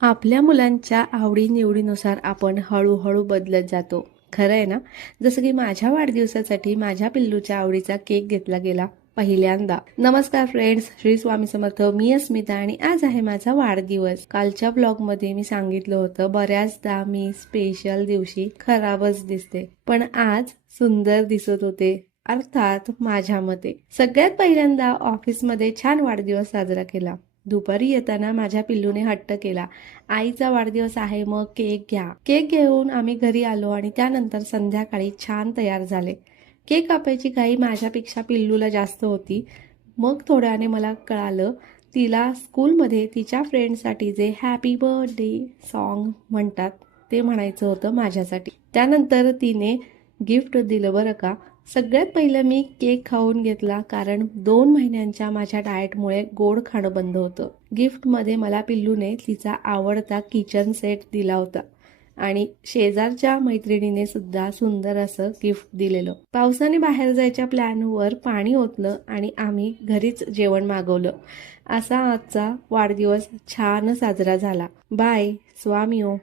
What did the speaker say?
आपल्या मुलांच्या आवडी-निवडीनुसार आपण हळू-हळू बदलत जातो. खरं आहे ना? जसं की माझ्या वाढदिवसासाठी माझ्या पिल्लूच्या आवडीचा केक घेतला गेला पहिल्यांदा. नमस्कार फ्रेंड्स, श्री स्वामी समर्थ. मी अस्मिता आणि आज आहे माझा वाढदिवस. कालच्या ब्लॉगमध्ये मी सांगितलं होतं बऱ्याचदा मी स्पेशल दिवशी खराबच दिसते, पण आज सुंदर दिसत होते. अर्थात माझ्या मते. सगळ्यात पहिल्यांदा ऑफिसमध्ये छान वाढदिवस साजरा केला. दुपारी येताना माझ्या पिल्लूने हट्ट केला, आईचा वाढदिवस आहे मग केक घ्या. केक घेऊन आम्ही घरी आलो आणि त्यानंतर संध्याकाळी छान तयार झाले. केक कापायची घाई माझ्यापेक्षा पिल्लूला जास्त होती. मग थोड्याने मला कळालं तिला स्कूलमध्ये तिच्या फ्रेंडसाठी जे हॅपी बर्थडे सॉन्ग म्हणतात ते म्हणायचं होतं माझ्यासाठी. त्यानंतर तिने गिफ्ट दिलं बरं का. सगळ्यात पहिलं मी केक खाऊन घेतला, कारण 2 महिन्यांच्या माझ्या डाएटमुळे गोड खाणं बंद होतं. गिफ्टमध्ये मला पिल्लूने तिचा आवडता किचन सेट दिला होता आणि शेजारच्या मैत्रिणीने सुद्धा सुंदर असं गिफ्ट दिलेलं. पावसाने बाहेर जायच्या प्लॅनवर पाणी ओतलं आणि आम्ही घरीच जेवण मागवलं. असा आजचा वाढदिवस छान साजरा झाला. बाय, स्वामी ओ.